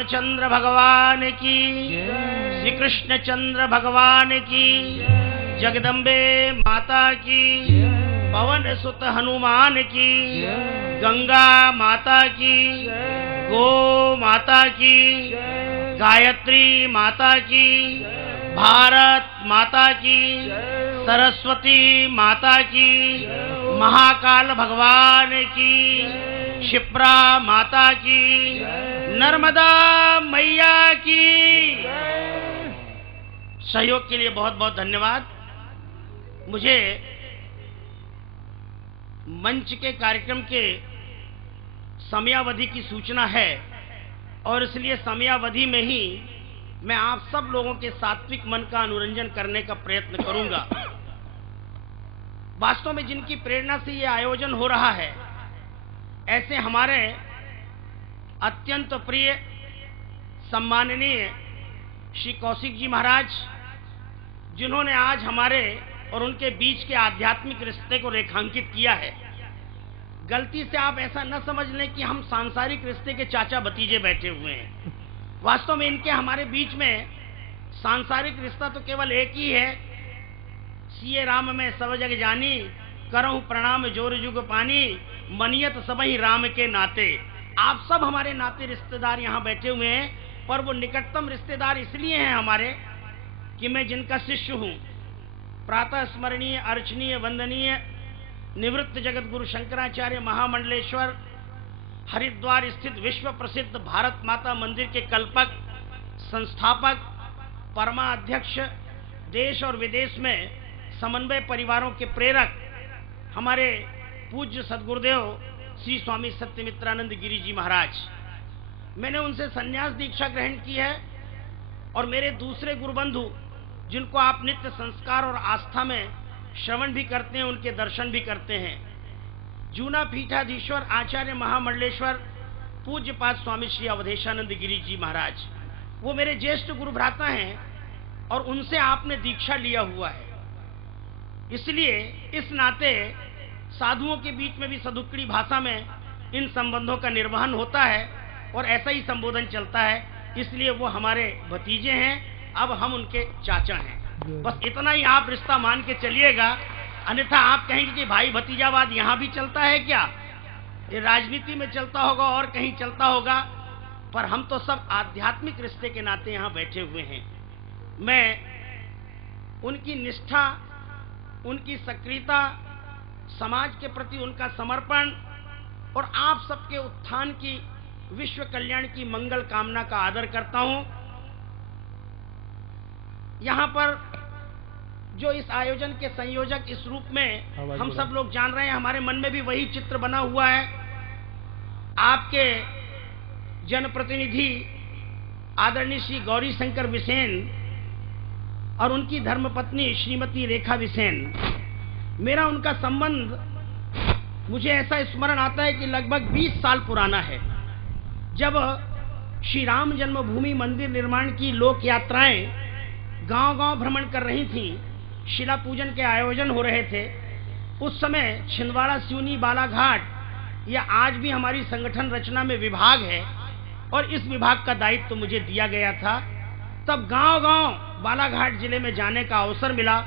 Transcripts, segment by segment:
रामचंद्र भगवान की, श्री कृष्ण चंद्र भगवान की, जगदम्बे माता की, पवन सुत हनुमान की, गंगा माता की, गो माता की, गायत्री माता की, भारत माता की, सरस्वती माता की, महाकाल भगवान की, क्षिप्रा माता की, नर्मदा मैया की। सहयोग के लिए बहुत बहुत धन्यवाद। मुझे मंच के कार्यक्रम के समयावधि की सूचना है और इसलिए समयावधि में ही मैं आप सब लोगों के सात्विक मन का अनुरंजन करने का प्रयत्न करूंगा। वास्तव में जिनकी प्रेरणा से ये आयोजन हो रहा है, ऐसे हमारे अत्यंत प्रिय सम्माननीय श्री कौशिक जी महाराज, जिन्होंने आज हमारे और उनके बीच के आध्यात्मिक रिश्ते को रेखांकित किया है। गलती से आप ऐसा न समझ लें कि हम सांसारिक रिश्ते के चाचा भतीजे बैठे हुए हैं। वास्तव में इनके हमारे बीच में सांसारिक रिश्ता तो केवल एक ही है। सिए राम में सब जग जानी, करहूं प्रणाम जोर जुग पानी, मनियत सबही राम के नाते। आप सब हमारे नाते रिश्तेदार यहाँ बैठे हुए हैं, पर वो निकटतम रिश्तेदार इसलिए हैं हमारे कि मैं जिनका शिष्य हूँ। प्रातः स्मरणीय, अर्चनीय, वंदनीय निवृत्त जगत गुरु शंकराचार्य महामंडलेश्वर, हरिद्वार स्थित विश्व प्रसिद्ध भारत माता मंदिर के कल्पक, संस्थापक, परमाध्यक्ष, देश और विदेश में समन्वय परिवारों के प्रेरक, हमारे पूज्य सद्गुरुदेव श्री स्वामी सत्यमित्रानंद गिरी जी महाराज। मैंने उनसे संन्यास दीक्षा ग्रहण की है और मेरे दूसरे गुरुबंधु, जिनको आप नित्य संस्कार और आस्था में श्रवण भी करते हैं, उनके दर्शन भी करते हैं, जूना पीठाधीश्वर आचार्य महामंडलेश्वर पूज्यपाद स्वामी श्री अवधेशानंद गिरी जी महाराज, वो मेरे ज्येष्ठ गुरु भ्राता हैं और उनसे आपने दीक्षा लिया हुआ है। इसलिए इस नाते साधुओं के बीच में भी सदुक्कड़ी भाषा में इन संबंधों का निर्वहन होता है और ऐसा ही संबोधन चलता है। इसलिए वो हमारे भतीजे हैं, अब हम उनके चाचा हैं। बस इतना ही आप रिश्ता मान के चलिएगा, अन्यथा आप कहेंगे कि भाई भतीजावाद यहाँ भी चलता है क्या? ये राजनीति में चलता होगा और कहीं चलता होगा, पर हम तो सब आध्यात्मिक रिश्ते के नाते यहाँ बैठे हुए हैं। मैं उनकी निष्ठा, उनकी सक्रियता, समाज के प्रति उनका समर्पण और आप सबके उत्थान की, विश्व कल्याण की मंगल कामना का आदर करता हूं। यहां पर जो इस आयोजन के संयोजक इस रूप में हम सब लोग जान रहे हैं, हमारे मन में भी वही चित्र बना हुआ है। आपके जनप्रतिनिधि आदरणीय श्री गौरी शंकर बिसेन और उनकी धर्मपत्नी श्रीमती रेखा बिसेन, मेरा उनका संबंध मुझे ऐसा स्मरण आता है कि लगभग 20 साल पुराना है। जब श्री राम जन्मभूमि मंदिर निर्माण की लोक यात्राएं गांव-गांव भ्रमण कर रही थीं, शिला पूजन के आयोजन हो रहे थे, उस समय छिंदवाड़ा, सिवनी, बालाघाट, या आज भी हमारी संगठन रचना में विभाग है और इस विभाग का दायित्व तो मुझे दिया गया था। तब गांव-गांव बालाघाट जिले में जाने का अवसर मिला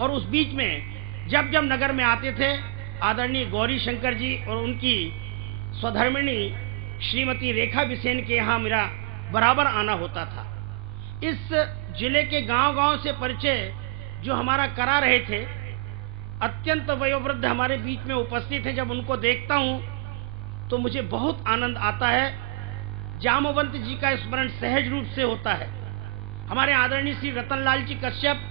और उस बीच में जब जब नगर में आते थे, आदरणीय गौरी शंकर जी और उनकी स्वधर्मिणी श्रीमती रेखा बिसेन के यहाँ मेरा बराबर आना होता था। इस जिले के गांव-गांव से परिचय जो हमारा करा रहे थे, अत्यंत वयोवृद्ध हमारे बीच में उपस्थित हैं। जब उनको देखता हूँ तो मुझे बहुत आनंद आता है। जामवंत जी का स्मरण सहज रूप से होता है। हमारे आदरणीय श्री रतनलाल जी कश्यप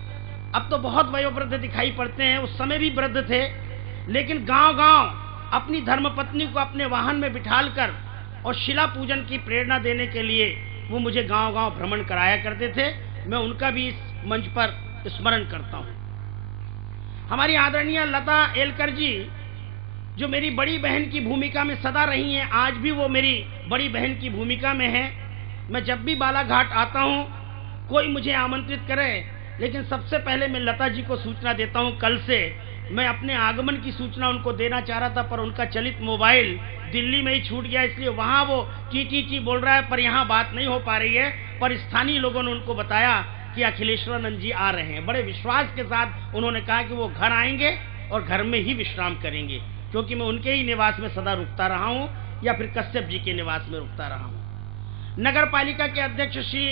अब तो बहुत वयोवृद्ध दिखाई पड़ते हैं, उस समय भी वृद्ध थे, लेकिन गांव-गांव अपनी धर्मपत्नी को अपने वाहन में बिठालकर और शिला पूजन की प्रेरणा देने के लिए वो मुझे गांव-गांव भ्रमण कराया करते थे। मैं उनका भी इस मंच पर स्मरण करता हूँ। हमारी आदरणीय लता एलकर जी, जो मेरी बड़ी बहन की भूमिका में सदा रही हैं, आज भी वो मेरी बड़ी बहन की भूमिका में हैं। मैं जब भी बालाघाट आता हूँ, कोई मुझे आमंत्रित करे, लेकिन सबसे पहले मैं लता जी को सूचना देता हूँ। कल से मैं अपने आगमन की सूचना उनको देना चाह रहा था, पर उनका चलित मोबाइल दिल्ली में ही छूट गया, इसलिए वहां वो टी बोल रहा है, पर यहाँ बात नहीं हो पा रही है। पर स्थानीय लोगों ने उनको बताया कि अखिलेश्वरानंद जी आ रहे हैं। बड़े विश्वास के साथ उन्होंने कहा कि वो घर आएंगे और घर में ही विश्राम करेंगे, क्योंकि मैं उनके ही निवास में सदा रुकता रहा हूँ, या फिर कश्यप जी के निवास में रुकता रहा हूँ। नगर पालिका के अध्यक्ष श्री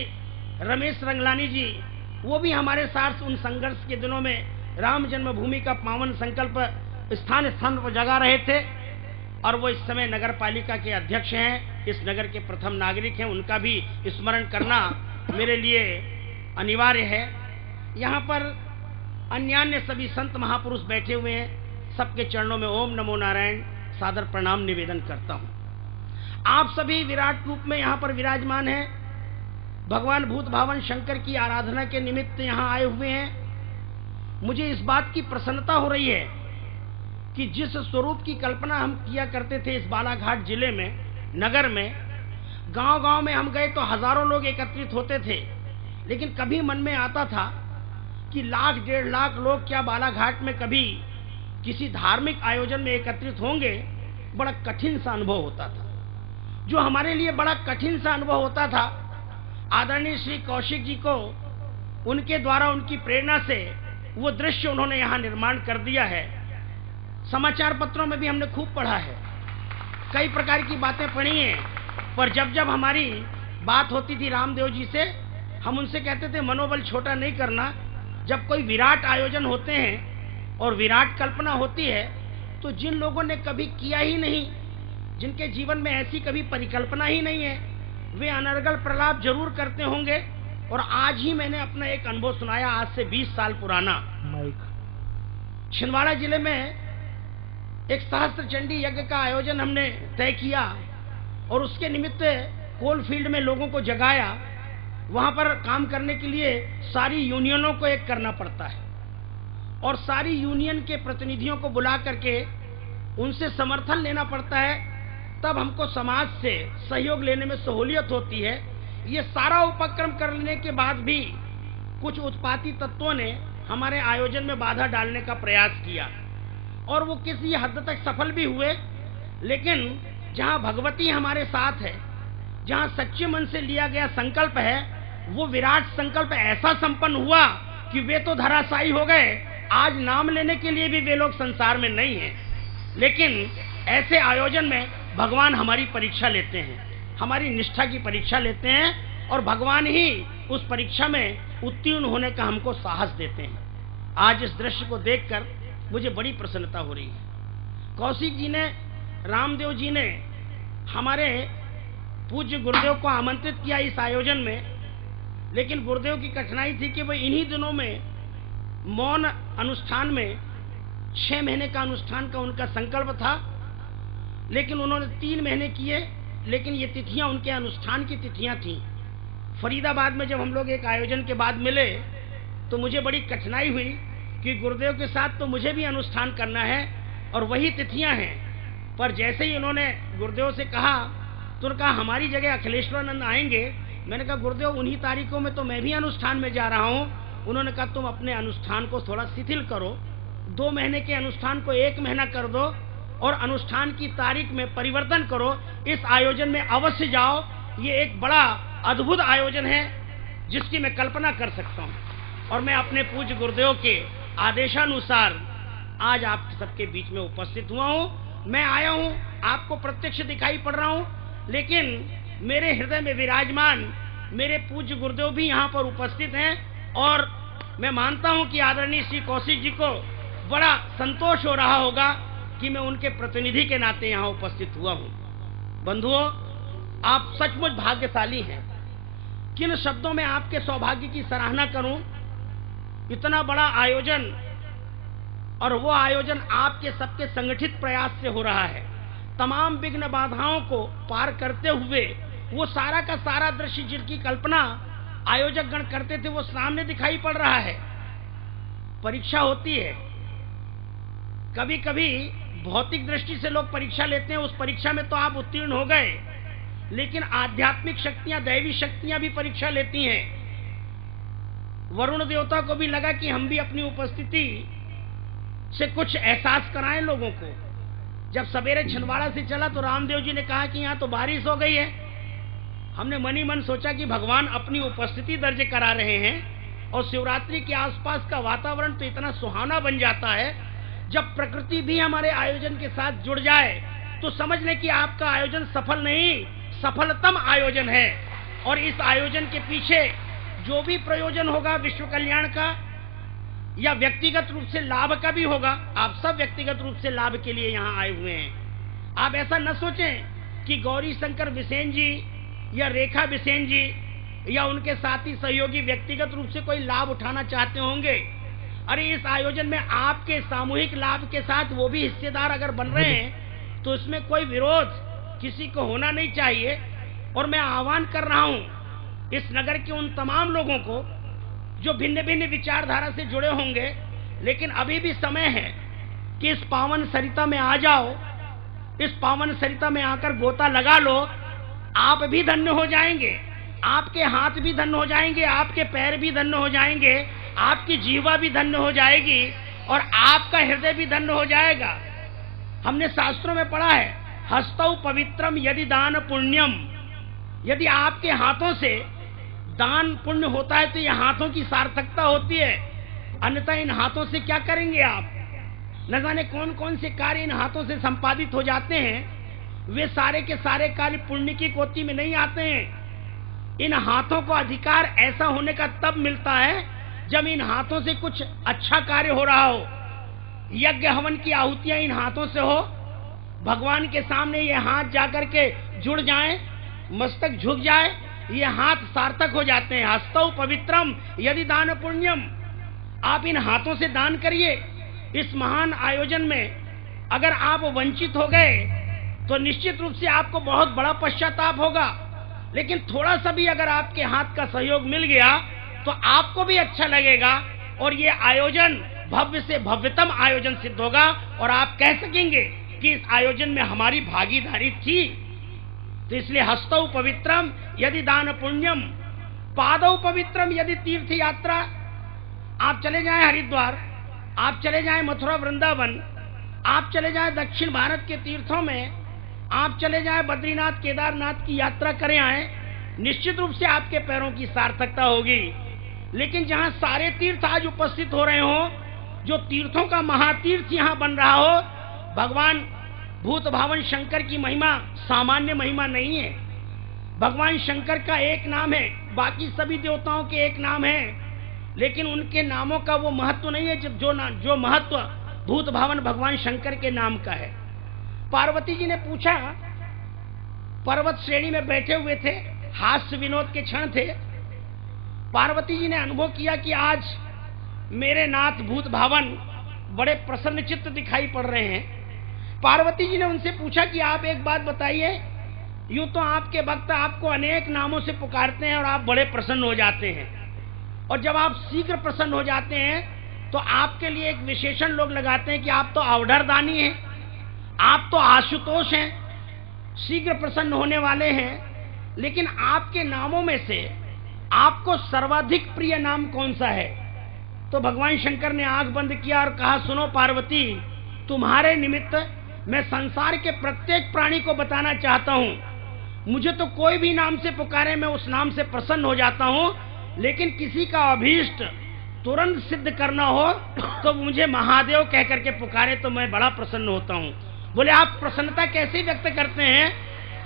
रमेश रंगलानी जी, वो भी हमारे साथ उन संघर्ष के दिनों में राम जन्मभूमि का पावन संकल्प स्थान स्थान पर जगा रहे थे, और वो इस समय नगर पालिका के अध्यक्ष हैं, इस नगर के प्रथम नागरिक हैं। उनका भी स्मरण करना मेरे लिए अनिवार्य है। यहाँ पर अन्यान्य सभी संत महापुरुष बैठे हुए हैं, सबके चरणों में ओम नमो नारायण सादर प्रणाम निवेदन करता हूँ। आप सभी विराट रूप में यहाँ पर विराजमान हैं, भगवान भूत भावन शंकर की आराधना के निमित्त यहाँ आए हुए हैं। मुझे इस बात की प्रसन्नता हो रही है कि जिस स्वरूप की कल्पना हम किया करते थे इस बालाघाट जिले में, नगर में, गांव-गांव में हम गए तो हजारों लोग एकत्रित होते थे, लेकिन कभी मन में आता था कि 1,00,000 1.5 लाख लोग क्या बालाघाट में कभी किसी धार्मिक आयोजन में एकत्रित होंगे। बड़ा कठिन सा अनुभव होता था। जो हमारे लिए बड़ा कठिन सा अनुभव होता था, आदरणीय श्री कौशिक जी को उनके द्वारा, उनकी प्रेरणा से वो दृश्य उन्होंने यहाँ निर्माण कर दिया है। समाचार पत्रों में भी हमने खूब पढ़ा है, कई प्रकार की बातें पढ़ी हैं, पर जब जब हमारी बात होती थी रामदेव जी से, हम उनसे कहते थे मनोबल छोटा नहीं करना। जब कोई विराट आयोजन होते हैं और विराट कल्पना होती है, तो जिन लोगों ने कभी किया ही नहीं, जिनके जीवन में ऐसी कभी परिकल्पना ही नहीं है, वे अनर्गल प्रलाप जरूर करते होंगे। और आज ही मैंने अपना एक अनुभव सुनाया, आज से 20 साल पुराना। छिंदवाड़ा जिले में एक सहस्त्र चंडी यज्ञ का आयोजन हमने तय किया, और उसके निमित्त कोल फील्ड में लोगों को जगाया। वहां पर काम करने के लिए सारी यूनियनों को एक करना पड़ता है, और सारी यूनियन के प्रतिनिधियों को बुला करके उनसे समर्थन लेना पड़ता है, तब हमको समाज से सहयोग लेने में सहूलियत होती है। ये सारा उपक्रम करने के बाद भी कुछ उत्पाती तत्वों ने हमारे आयोजन में बाधा डालने का प्रयास किया, और वो किसी हद तक सफल भी हुए। लेकिन जहां भगवती हमारे साथ है, जहां सच्चे मन से लिया गया संकल्प है, वो विराट संकल्प ऐसा संपन्न हुआ कि वे तो धराशायी हो गए। आज नाम लेने के लिए भी वे लोग संसार में नहीं हैं। लेकिन ऐसे आयोजन में भगवान हमारी परीक्षा लेते हैं, हमारी निष्ठा की परीक्षा लेते हैं, और भगवान ही उस परीक्षा में उत्तीर्ण होने का हमको साहस देते हैं। आज इस दृश्य को देखकर मुझे बड़ी प्रसन्नता हो रही है। कौशिक जी ने, रामदेव जी ने हमारे पूज्य गुरुदेव को आमंत्रित किया इस आयोजन में, लेकिन गुरुदेव की कठिनाई थी कि वो इन्हीं दिनों में मौन अनुष्ठान में 6 महीने का अनुष्ठान का उनका संकल्प था, लेकिन उन्होंने 3 महीने किए। लेकिन ये तिथियां उनके अनुष्ठान की तिथियां थीं। फरीदाबाद में जब हम लोग एक आयोजन के बाद मिले, तो मुझे बड़ी कठिनाई हुई कि गुरुदेव के साथ तो मुझे भी अनुष्ठान करना है और वही तिथियां हैं। पर जैसे ही उन्होंने गुरुदेव से कहा, तो उन्होंने कहा हमारी जगह अखिलेश्वरानंद आएंगे। मैंने कहा गुरुदेव उन्हीं तारीखों में तो मैं भी अनुष्ठान में जा रहा हूँ। उन्होंने कहा तुम अपने अनुष्ठान को थोड़ा शिथिल करो, 2 महीने के अनुष्ठान को 1 महीना कर दो, और अनुष्ठान की तारीख में परिवर्तन करो। इस आयोजन में अवश्य जाओ, ये एक बड़ा अद्भुत आयोजन है जिसकी मैं कल्पना कर सकता हूँ। और मैं अपने पूज्य गुरुदेव के आदेशानुसार आज आप सबके बीच में उपस्थित हुआ हूँ। मैं आया हूँ, आपको प्रत्यक्ष दिखाई पड़ रहा हूँ, लेकिन मेरे हृदय में विराजमान मेरे पूज्य गुरुदेव भी यहाँ पर उपस्थित हैं। और मैं मानता हूँ कि आदरणीय श्री कौशिक जी को बड़ा संतोष हो रहा होगा कि मैं उनके प्रतिनिधि के नाते यहाँ उपस्थित हुआ हूँ। बंधुओं, आप सचमुच भाग्यशाली हैं। किन शब्दों में आपके सौभाग्य की सराहना करूं। इतना बड़ा आयोजन, और वो आयोजन आपके सबके संगठित प्रयास से हो रहा है। तमाम विघ्न बाधाओं को पार करते हुए वो सारा का सारा दृश्य जिनकी कल्पना आयोजक गण करते थे वो सामने दिखाई पड़ रहा है। परीक्षा होती है, कभी कभी भौतिक दृष्टि से लोग परीक्षा लेते हैं, उस परीक्षा में तो आप उत्तीर्ण हो गए, लेकिन आध्यात्मिक शक्तियां, दैवी शक्तियां भी परीक्षा लेती हैं। वरुण देवता को भी लगा कि हम भी अपनी उपस्थिति से कुछ एहसास कराएं लोगों को। जब सवेरे छिंदवाड़ा से चला तो रामदेव जी ने कहा कि यहाँ तो बारिश हो गई है। हमने मनी मन सोचा कि भगवान अपनी उपस्थिति दर्ज करा रहे हैं और शिवरात्रि के आसपास का वातावरण तो इतना सुहाना बन जाता है, जब प्रकृति भी हमारे आयोजन के साथ जुड़ जाए तो समझ लें कि आपका आयोजन सफल नहीं, सफलतम आयोजन है। और इस आयोजन के पीछे जो भी प्रयोजन होगा विश्व कल्याण का या व्यक्तिगत रूप से लाभ का भी होगा, आप सब व्यक्तिगत रूप से लाभ के लिए यहाँ आए हुए हैं। आप ऐसा न सोचें कि गौरी शंकर बिसेन जी या रेखा बिसेन जी या उनके साथी सहयोगी व्यक्तिगत रूप से कोई लाभ उठाना चाहते होंगे। अरे इस आयोजन में आपके सामूहिक लाभ के साथ वो भी हिस्सेदार अगर बन रहे हैं तो इसमें कोई विरोध किसी को होना नहीं चाहिए। और मैं आह्वान कर रहा हूं इस नगर के उन तमाम लोगों को जो भिन्न भिन्न विचारधारा से जुड़े होंगे, लेकिन अभी भी समय है कि इस पावन सरिता में आ जाओ, इस पावन सरिता में आकर गोता लगा लो। आप भी धन्य हो जाएंगे, आपके हाथ भी धन्य हो जाएंगे, आपके पैर भी धन्य हो जाएंगे, आपकी जीवा भी धन्य हो जाएगी और आपका हृदय भी धन्य हो जाएगा। हमने शास्त्रों में पढ़ा है, हस्तौ पवित्रम यदि दान पुण्यम। यदि आपके हाथों से दान पुण्य होता है तो ये हाथों की सार्थकता होती है, अन्यथा इन हाथों से क्या करेंगे आप? न जाने कौन कौन से कार्य इन हाथों से संपादित हो जाते हैं, वे सारे के सारे कार्य पुण्य की कोटि में नहीं आते हैं। इन हाथों को अधिकार ऐसा होने का तब मिलता है जब इन हाथों से कुछ अच्छा कार्य हो रहा हो, यज्ञ हवन की आहुतियां इन हाथों से हो, भगवान के सामने ये हाथ जाकर के जुड़ जाएं, मस्तक झुक जाए, ये हाथ सार्थक हो जाते हैं। हस्तौ पवित्रम यदि दान पुण्यम। आप इन हाथों से दान करिए। इस महान आयोजन में अगर आप वंचित हो गए तो निश्चित रूप से आपको बहुत बड़ा पश्चाताप होगा, लेकिन थोड़ा सा भी अगर आपके हाथ का सहयोग मिल गया तो आपको भी अच्छा लगेगा और ये आयोजन भव्य से भव्यतम आयोजन सिद्ध होगा और आप कह सकेंगे कि इस आयोजन में हमारी भागीदारी थी। तो इसलिए हस्तौ पवित्रम यदि दान पुण्यम, पादौ पवित्रम यदि तीर्थ यात्रा। आप चले जाएं हरिद्वार, आप चले जाएं मथुरा वृंदावन, आप चले जाएं दक्षिण भारत के तीर्थों में, आप चले जाएं बद्रीनाथ केदारनाथ की यात्रा करें आए, निश्चित रूप से आपके पैरों की सार्थकता होगी। लेकिन जहां सारे तीर्थ आज उपस्थित हो रहे हो, जो तीर्थों का महातीर्थ यहां बन रहा हो, भगवान भूत भावन शंकर की महिमा सामान्य महिमा नहीं है। भगवान शंकर का एक नाम है, बाकी सभी देवताओं के एक नाम है, लेकिन उनके नामों का वो महत्व नहीं है जो महत्व भूत भावन भगवान शंकर के नाम का है। पार्वती जी ने पूछा, पर्वत श्रेणी में बैठे हुए थे, हास्य विनोद के क्षण थे। पार्वती जी ने अनुभव किया कि आज मेरे नाथ भूत भावन बड़े प्रसन्न चित्त दिखाई पड़ रहे हैं। पार्वती जी ने उनसे पूछा कि आप एक बात बताइए, यूं तो आपके भक्त आपको अनेक नामों से पुकारते हैं और आप बड़े प्रसन्न हो जाते हैं, और जब आप शीघ्र प्रसन्न हो जाते हैं तो आपके लिए एक विशेषण लोग लगाते हैं कि आप तो अवढरदानी हैं, आप तो आशुतोष हैं, शीघ्र प्रसन्न होने वाले हैं। लेकिन आपके नामों में से आपको सर्वाधिक प्रिय नाम कौन सा है? तो भगवान शंकर ने आंख बंद किया और कहा, सुनो पार्वती, तुम्हारे निमित्त मैं संसार के प्रत्येक प्राणी को बताना चाहता हूं। मुझे तो कोई भी नाम से पुकारे मैं उस नाम से प्रसन्न हो जाता हूं, लेकिन किसी का अभीष्ट तुरंत सिद्ध करना हो तो मुझे महादेव कह करके पुकारे तो मैं बड़ा प्रसन्न होता हूं। बोले, आप प्रसन्नता कैसे व्यक्त करते हैं,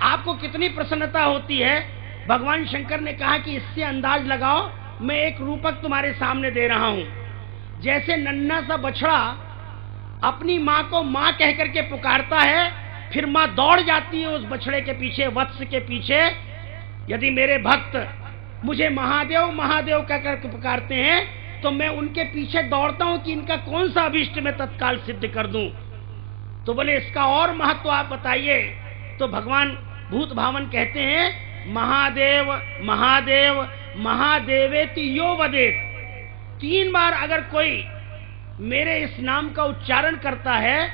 आपको कितनी प्रसन्नता होती है? भगवान शंकर ने कहा कि इससे अंदाज लगाओ, मैं एक रूपक तुम्हारे सामने दे रहा हूं। जैसे नन्हा सा बछड़ा अपनी माँ को माँ कह करके पुकारता है, फिर माँ दौड़ जाती है उस बछड़े के पीछे, वत्स के पीछे। यदि मेरे भक्त मुझे महादेव महादेव कह करके पुकारते हैं तो मैं उनके पीछे दौड़ता हूं कि इनका कौन सा अभीष्ट मैं तत्काल सिद्ध कर दूं। तो बोले, इसका और महत्व आप बताइए। तो भगवान भूत भावन कहते हैं, महादेव महादेव महादेवेति यो वदेत। 3 बार अगर कोई मेरे इस नाम का उच्चारण करता है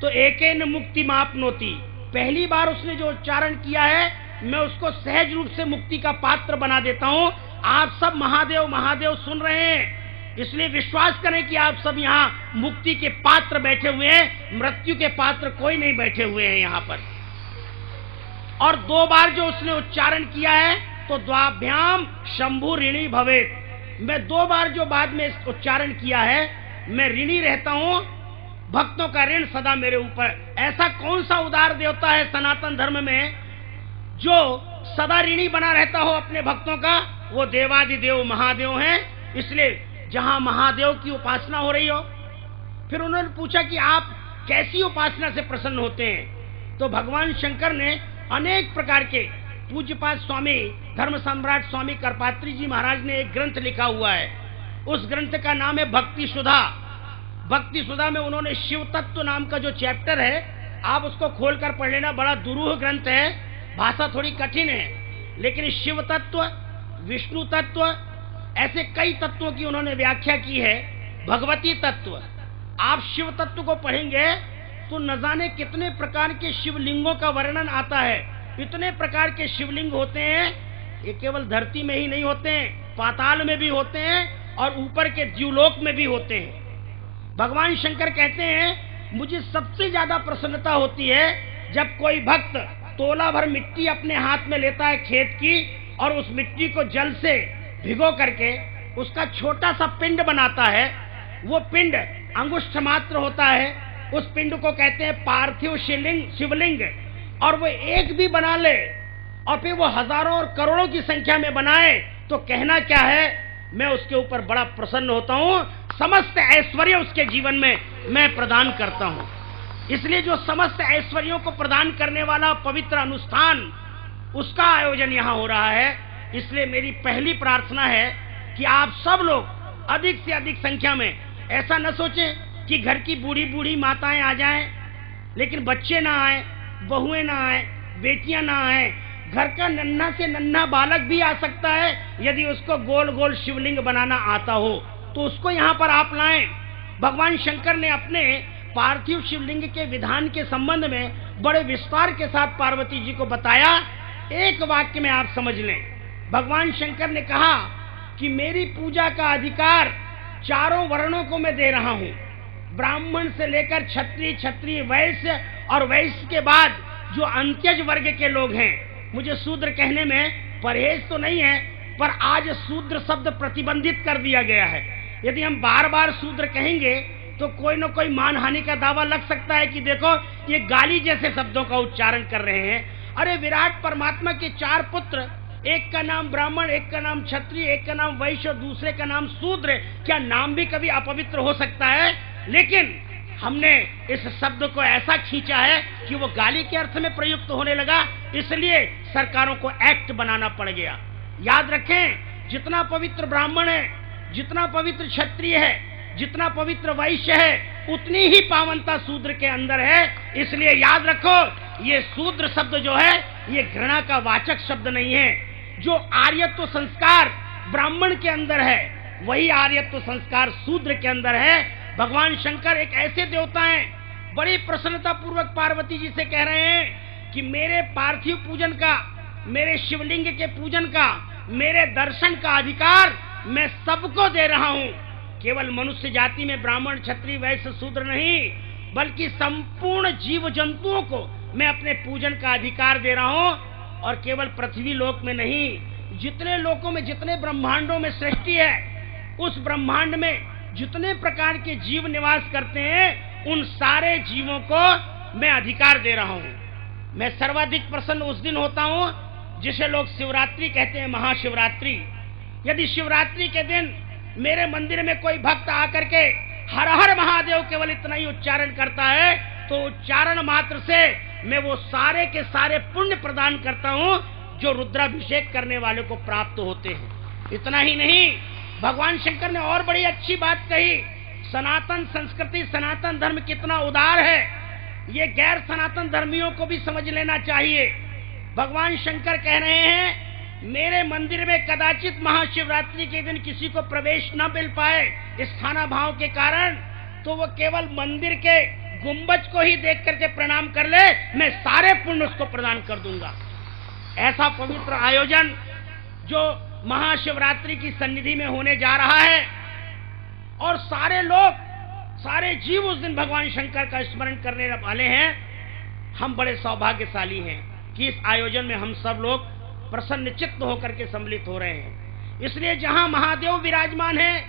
तो एकेन मुक्ति मापनोति। पहली बार उसने जो उच्चारण किया है मैं उसको सहज रूप से मुक्ति का पात्र बना देता हूं। आप सब महादेव महादेव सुन रहे हैं, इसलिए विश्वास करें कि आप सब यहाँ मुक्ति के पात्र बैठे हुए हैं, मृत्यु के पात्र कोई नहीं बैठे हुए हैं यहाँ पर। और 2 बार जो उसने उच्चारण किया है, तो द्वाभ्याम शंभु ऋणी भवेत। मैं 2 बार जो बाद में उच्चारण किया है, मैं ऋणी रहता हूं, भक्तों का ऋण सदा मेरे ऊपर। ऐसा कौन सा उदार देवता है सनातन धर्म में जो सदा ऋणी बना रहता हो अपने भक्तों का? वो देवादिदेव महादेव हैं। इसलिए जहां महादेव की उपासना हो रही हो, फिर उन्होंने पूछा कि आप कैसी उपासना से प्रसन्न होते हैं? तो भगवान शंकर ने अनेक प्रकार के, पूज्यपाद स्वामी धर्म सम्राट स्वामी करपात्री जी महाराज ने एक ग्रंथ लिखा हुआ है। उस ग्रंथ का नाम है भक्ति सुधा। भक्ति सुधा में उन्होंने शिव तत्व नाम का जो चैप्टर है, आप उसको खोलकर पढ़ लेना। बड़ा दुरूह ग्रंथ है, भाषा थोड़ी कठिन है, लेकिन शिव तत्व, विष्णु तत्व, ऐसे कई तत्वों की उन्होंने व्याख्या की है। भगवती तत्व, आप शिव तत्व को पढ़ेंगे तो न जाने कितने प्रकार के शिवलिंगों का वर्णन आता है। इतने प्रकार के शिवलिंग होते हैं, ये केवल धरती में ही नहीं होते हैं, पाताल में भी होते हैं और ऊपर के द्युलोक में भी होते हैं। भगवान शंकर कहते हैं, मुझे सबसे ज्यादा प्रसन्नता होती है जब कोई भक्त तोला भर मिट्टी अपने हाथ में लेता है खेत की, और उस मिट्टी को जल से भिगो करके उसका छोटा सा पिंड बनाता है। वो पिंड अंगुष्ठ मात्र होता है। उस पिंड को कहते हैं पार्थिव शिवलिंग। और वो एक भी बना ले और फिर वो हजारों और करोड़ों की संख्या में बनाए, तो कहना क्या है, मैं उसके ऊपर बड़ा प्रसन्न होता हूँ। समस्त ऐश्वर्य उसके जीवन में मैं प्रदान करता हूँ। इसलिए जो समस्त ऐश्वर्यों को प्रदान करने वाला पवित्र अनुष्ठान, उसका आयोजन यहाँ हो रहा है। इसलिए मेरी पहली प्रार्थना है कि आप सब लोग अधिक से अधिक संख्या में, ऐसा न सोचें कि घर की बूढ़ी बूढ़ी माताएं आ जाएं, लेकिन बच्चे ना आए, बहुएं ना आए, बेटियां ना आए। घर का नन्हा से नन्हा बालक भी आ सकता है, यदि उसको गोल गोल शिवलिंग बनाना आता हो तो उसको यहाँ पर आप लाएं। भगवान शंकर ने अपने पार्थिव शिवलिंग के विधान के संबंध में बड़े विस्तार के साथ पार्वती जी को बताया। एक वाक्य में आप समझ लें, भगवान शंकर ने कहा कि मेरी पूजा का अधिकार चारों वर्णों को मैं दे रहा हूं, ब्राह्मण से लेकर क्षत्रिय, क्षत्रिय वैश्य, और वैश्य के बाद जो अंत्यज वर्ग के लोग हैं। मुझे शूद्र कहने में परहेज तो नहीं है, पर आज शूद्र शब्द प्रतिबंधित कर दिया गया है। यदि हम बार बार शूद्र कहेंगे तो कोई न कोई मानहानि का दावा लग सकता है कि देखो ये गाली जैसे शब्दों का उच्चारण कर रहे हैं। अरे विराट परमात्मा के 4 पुत्र, एक का नाम ब्राह्मण, एक का नाम क्षत्रिय, एक का नाम वैश्य और दूसरे का नाम शूद्र, क्या नाम भी कभी अपवित्र हो सकता है? लेकिन हमने इस शब्द को ऐसा खींचा है कि वो गाली के अर्थ में प्रयुक्त होने लगा, इसलिए सरकारों को एक्ट बनाना पड़ गया। याद रखें, जितना पवित्र ब्राह्मण है, जितना पवित्र क्षत्रिय है, जितना पवित्र वैश्य है, उतनी ही पावनता शूद्र के अंदर है। इसलिए याद रखो, ये शूद्र शब्द जो है ये घृणा का वाचक शब्द नहीं है। जो आर्यत्व संस्कार ब्राह्मण के अंदर है, वही आर्यत्व संस्कार शूद्र के अंदर है। भगवान शंकर एक ऐसे देवता हैं, बड़ी प्रसन्नता पूर्वक पार्वती जी से कह रहे हैं कि मेरे पार्थिव पूजन का, मेरे शिवलिंग के पूजन का, मेरे दर्शन का अधिकार मैं सबको दे रहा हूं। केवल मनुष्य जाति में ब्राह्मण, क्षत्रिय, वैश्य, शूद्र नहीं, बल्कि संपूर्ण जीव जंतुओं को मैं अपने पूजन का अधिकार दे रहा हूं। और केवल पृथ्वी लोक में नहीं, जितने लोकों में, जितने ब्रह्मांडों में सृष्टि है, उस ब्रह्मांड में जितने प्रकार के जीव निवास करते हैं, उन सारे जीवों को मैं अधिकार दे रहा हूं। मैं सर्वाधिक प्रसन्न उस दिन होता हूं जिसे लोग शिवरात्रि कहते हैं, महाशिवरात्रि। यदि शिवरात्रि के दिन मेरे मंदिर में कोई भक्त आकर के हर हर महादेव केवल इतना ही उच्चारण करता है, तो उच्चारण मात्र से मैं वो सारे के सारे पुण्य प्रदान करता हूं जो रुद्राभिषेक करने वाले को प्राप्त होते हैं। इतना ही नहीं, भगवान शंकर ने और बड़ी अच्छी बात कही। सनातन संस्कृति, सनातन धर्म कितना उदार है, ये गैर सनातन धर्मियों को भी समझ लेना चाहिए। भगवान शंकर कह रहे हैं, मेरे मंदिर में कदाचित महाशिवरात्रि के दिन किसी को प्रवेश न मिल पाए स्थाना भाव के कारण, तो वो केवल मंदिर के गुंबज को ही देख करके प्रणाम कर ले, मैं सारे पुण्य उसको प्रदान कर दूंगा। ऐसा पवित्र आयोजन जो महाशिवरात्रि की सन्निधि में होने जा रहा है, और सारे लोग, सारे जीव उस दिन भगवान शंकर का स्मरण करने वाले हैं। हम बड़े सौभाग्यशाली हैं कि इस आयोजन में हम सब लोग प्रसन्न चित्त होकर के सम्मिलित हो रहे हैं। इसलिए जहां महादेव विराजमान है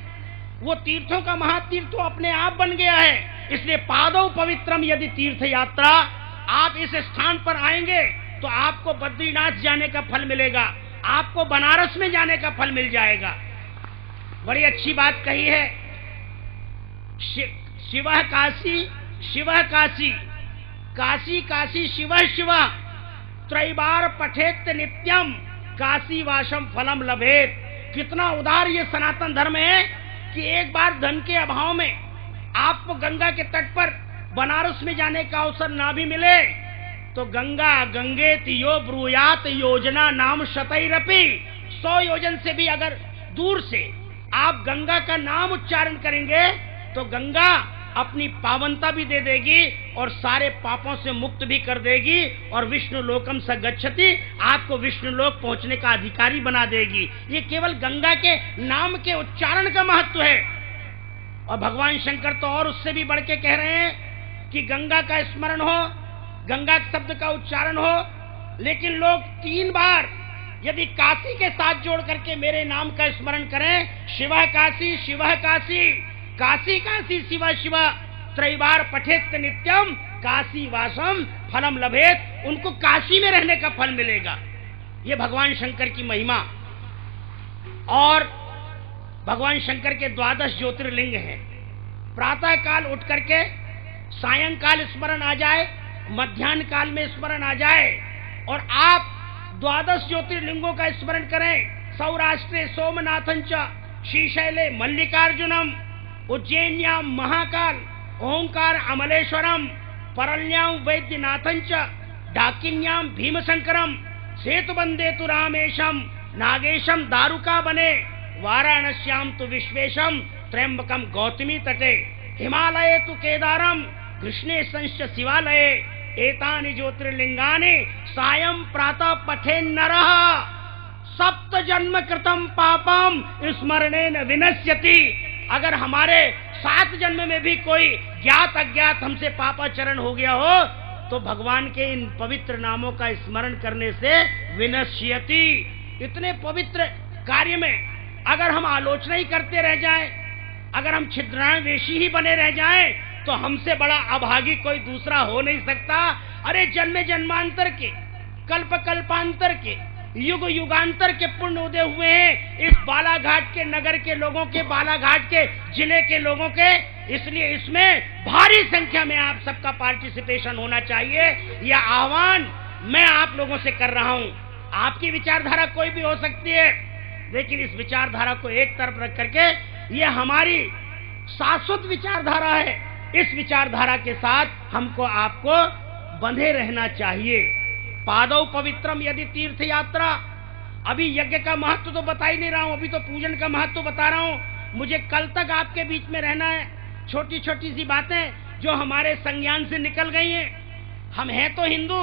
वो तीर्थों का महातीर्थ तो अपने आप बन गया है। इसलिए पादौ पवित्रम यदि तीर्थ यात्रा, आप इस स्थान पर आएंगे तो आपको बद्रीनाथ जाने का फल मिलेगा, आपको बनारस में जाने का फल मिल जाएगा। बड़ी अच्छी बात कही है। शिवः काशी शिवः काशी, काशी काशी शिवः शिवः, त्रैबार पठेत नित्यम, काशी वासम फलम लभेत। कितना उदार ये सनातन धर्म है कि एक बार धन के अभाव में आपको गंगा के तट पर बनारस में जाने का अवसर ना भी मिले तो गंगा गंगेत यो ब्रूयात योजना नाम शतैरपि, 100 योजन से भी अगर दूर से आप गंगा का नाम उच्चारण करेंगे तो गंगा अपनी पावनता भी दे देगी और सारे पापों से मुक्त भी कर देगी और विष्णु लोकम स गच्छति, आपको विष्णु लोक पहुंचने का अधिकारी बना देगी। ये केवल गंगा के नाम के उच्चारण का महत्व है। और भगवान शंकर तो और उससे भी बढ़ के कह रहे हैं कि गंगा का स्मरण हो, गंगा शब्द का उच्चारण हो, लेकिन लोग 3 बार यदि काशी के साथ जोड़ करके मेरे नाम का स्मरण करें, शिवः काशी शिवः काशी, काशी काशी शिवः शिवः, त्रैबार पठेत नित्यम, काशी वासम फलम लभेत, उनको काशी में रहने का फल मिलेगा। ये भगवान शंकर की महिमा। और भगवान शंकर के 12 ज्योतिर्लिंग हैं। प्रातः काल उठ करके सायंकाल स्मरण आ जाए, मध्याह्न काल में स्मरण आ जाए और आप 12 ज्योतिर्लिंगों का स्मरण करें। सौराष्ट्रे सोमनाथं च, श्रीशैले मल्लिकार्जुनम, उज्जैन्यां महाकाल ओंकार अमलेश्वरम, परल्यां वैद्यनाथं च, डाकिन्यां भीमशंकरम, सेतुबंदे तु रामेशम, नागेशम दारुका बने, वाराणस्यां तु विश्वेशम, त्र्यंबकम गौतमी तटे, हिमालये तु केदारम, कृष्णे संश्च शिवालये, एतानि ज्योतिर्लिंगानि सायं प्रातः पठे नरः, सप्त जन्म कृतम पापम स्मरणेन विनश्यति। अगर हमारे 7 जन्म में भी कोई ज्ञात अज्ञात हमसे पापाचरण हो गया हो तो भगवान के इन पवित्र नामों का स्मरण करने से विनश्यति। इतने पवित्र कार्य में अगर हम आलोचना ही करते रह जाएं, अगर हम छिद्रावेशी ही बने रह जाएं तो हमसे बड़ा अभागी कोई दूसरा हो नहीं सकता। अरे जन्म जन्मांतर के, कल्प कल्पांतर के, युग युगांतर के पुण्य उदय हुए हैं इस बालाघाट के नगर के लोगों के, बालाघाट के जिले के लोगों के। इसलिए इसमें भारी संख्या में आप सबका पार्टिसिपेशन होना चाहिए। यह आह्वान मैं आप लोगों से कर रहा हूं। आपकी विचारधारा कोई भी हो सकती है, लेकिन इस विचारधारा को एक तरफ रख करके ये हमारी शाश्वत विचारधारा है। इस विचारधारा के साथ हमको आपको बंधे रहना चाहिए। पादौ पवित्रम यदि तीर्थ यात्रा। अभी यज्ञ का महत्व तो बता ही नहीं रहा हूं, अभी तो पूजन का महत्व बता रहा हूं। मुझे कल तक आपके बीच में रहना है। छोटी छोटी सी बातें जो हमारे संज्ञान से निकल गई हैं। हम हैं तो हिंदू,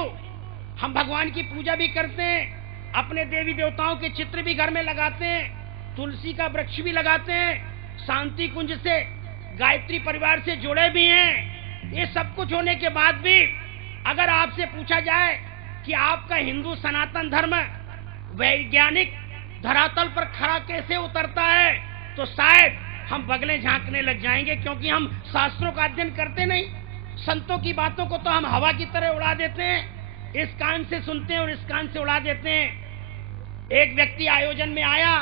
हम भगवान की पूजा भी करते हैं, अपने देवी देवताओं के चित्र भी घर में लगाते हैं, तुलसी का वृक्ष भी लगाते हैं, शांति कुंज से गायत्री परिवार से जुड़े भी हैं। ये सब कुछ होने के बाद भी अगर आपसे पूछा जाए कि आपका हिंदू सनातन धर्म वैज्ञानिक धरातल पर खरा कैसे उतरता है, तो शायद हम बगले झांकने लग जाएंगे, क्योंकि हम शास्त्रों का अध्ययन करते नहीं। संतों की बातों को तो हम हवा की तरह उड़ा देते हैं, इस कान से सुनते हैं और इस कान से उड़ा देते हैं। एक व्यक्ति आयोजन में आया,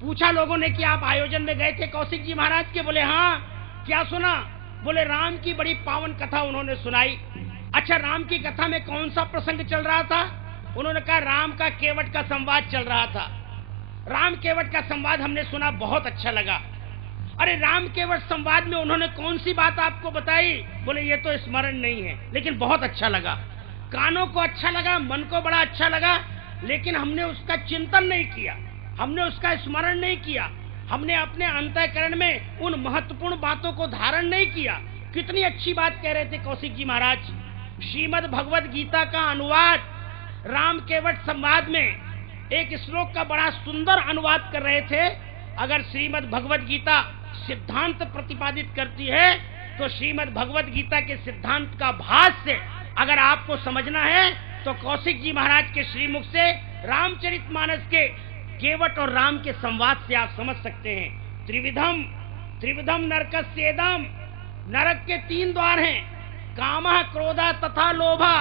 पूछा लोगों ने कि आप आयोजन में गए थे कौशिक जी महाराज के? बोले हाँ। क्या सुना? बोले राम की बड़ी पावन कथा उन्होंने सुनाई। अच्छा, राम की कथा में कौन सा प्रसंग चल रहा था? उन्होंने कहा राम का केवट का संवाद चल रहा था। राम केवट का संवाद हमने सुना, बहुत अच्छा लगा। अरे राम केवट संवाद में उन्होंने कौन सी बात आपको बताई? बोले ये तो स्मरण नहीं है, लेकिन बहुत अच्छा लगा। कानों को अच्छा लगा, मन को बड़ा अच्छा लगा, लेकिन हमने उसका चिंतन नहीं किया, हमने उसका स्मरण नहीं किया, हमने अपने अंतःकरण में उन महत्वपूर्ण बातों को धारण नहीं किया। कितनी अच्छी बात कह रहे थे कौशिक जी महाराज। श्रीमद् भगवद गीता का अनुवाद राम केवट संवाद में एक श्लोक का बड़ा सुंदर अनुवाद कर रहे थे। अगर श्रीमद् भगवद गीता सिद्धांत प्रतिपादित करती है, तो श्रीमद् भगवत गीता के सिद्धांत का भाष्य अगर आपको समझना है तो कौशिक जी महाराज के श्रीमुख से रामचरितमानस के केवट और राम के संवाद से आप समझ सकते हैं। त्रिविधम त्रिविधम नरकस्येदम, नरक के 3 द्वार हैं, कामः क्रोधः तथा लोभः।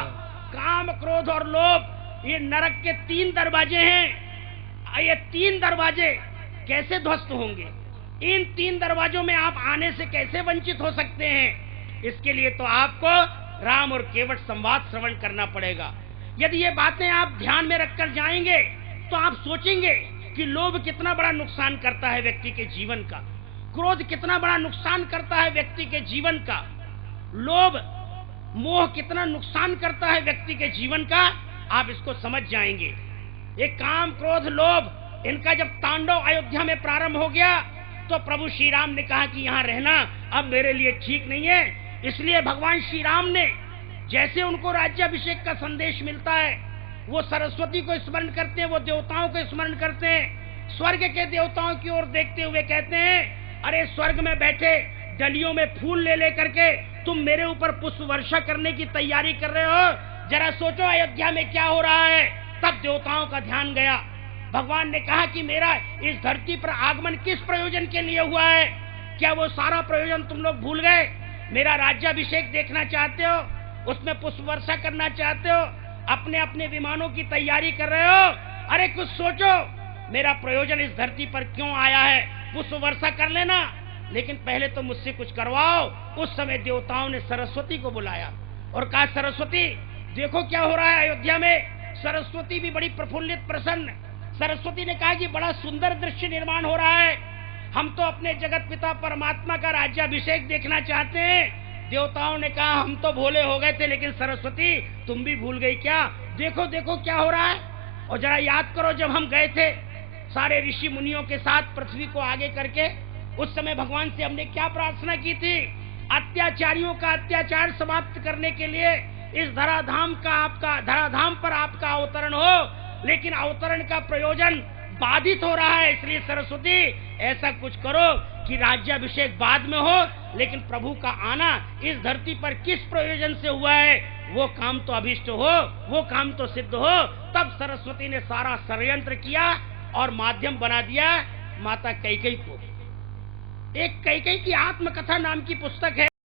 काम, क्रोध और लोभ ये नरक के 3 दरवाजे हैं। ये 3 दरवाजे कैसे ध्वस्त होंगे? इन 3 दरवाजों में आप आने से कैसे वंचित हो सकते हैं? इसके लिए तो आपको राम और केवट संवाद श्रवण करना पड़ेगा। यदि ये बातें आप ध्यान में रखकर जाएंगे तो आप सोचेंगे कि लोभ कितना बड़ा नुकसान करता है व्यक्ति के जीवन का, क्रोध कितना बड़ा नुकसान करता है व्यक्ति के जीवन का, लोभ मोह कितना नुकसान करता है व्यक्ति के जीवन का। आप इसको समझ जाएंगे। ये काम, क्रोध, लोभ, इनका जब तांडव अयोध्या में प्रारंभ हो गया तो प्रभु श्री राम ने कहा कि यहाँ रहना अब मेरे लिए ठीक नहीं है। इसलिए भगवान श्री राम ने, जैसे उनको राज्याभिषेक का संदेश मिलता है, वो सरस्वती को स्मरण करते हैं, वो देवताओं को स्मरण करते हैं। स्वर्ग के देवताओं की ओर देखते हुए कहते हैं, अरे स्वर्ग में बैठे डलियों में फूल ले लेकर के तुम मेरे ऊपर पुष्प वर्षा करने की तैयारी कर रहे हो, जरा सोचो अयोध्या में क्या हो रहा है। तब देवताओं का ध्यान गया। भगवान ने कहा कि मेरा इस धरती पर आगमन किस प्रयोजन के लिए हुआ है? क्या वो सारा प्रयोजन तुम लोग भूल गए? मेरा राज्याभिषेक देखना चाहते हो, उसमें पुष्प वर्षा करना चाहते हो, अपने अपने विमानों की तैयारी कर रहे हो। अरे कुछ सोचो, मेरा प्रयोजन इस धरती पर क्यों आया है? पुष्प वर्षा कर लेना, लेकिन पहले तो मुझसे कुछ करवाओ। उस समय देवताओं ने सरस्वती को बुलाया और कहा, सरस्वती देखो क्या हो रहा है अयोध्या में। सरस्वती भी बड़ी प्रफुल्लित, प्रसन्न। सरस्वती ने कहा कि बड़ा सुंदर दृश्य निर्माण हो रहा है, हम तो अपने जगत पिता परमात्मा का राज्याभिषेक देखना चाहते हैं। देवताओं ने कहा, हम तो भोले हो गए थे, लेकिन सरस्वती तुम भी भूल गई क्या? देखो देखो क्या हो रहा है। और जरा याद करो, जब हम गए थे सारे ऋषि मुनियों के साथ पृथ्वी को आगे करके, उस समय भगवान से हमने क्या प्रार्थना की थी? अत्याचारियों का अत्याचार समाप्त करने के लिए इस धराधाम पर आपका अवतरण हो, लेकिन अवतरण का प्रयोजन बाधित हो रहा है। इसलिए सरस्वती ऐसा कुछ करो कि राज्याभिषेक बाद में हो, लेकिन प्रभु का आना इस धरती पर किस प्रयोजन से हुआ है, वो काम तो अभिष्ट हो, वो काम तो सिद्ध हो। तब सरस्वती ने सारा षड्यंत्र किया और माध्यम बना दिया माता कैकेयी को। एक कैकेयी की आत्मकथा नाम की पुस्तक है,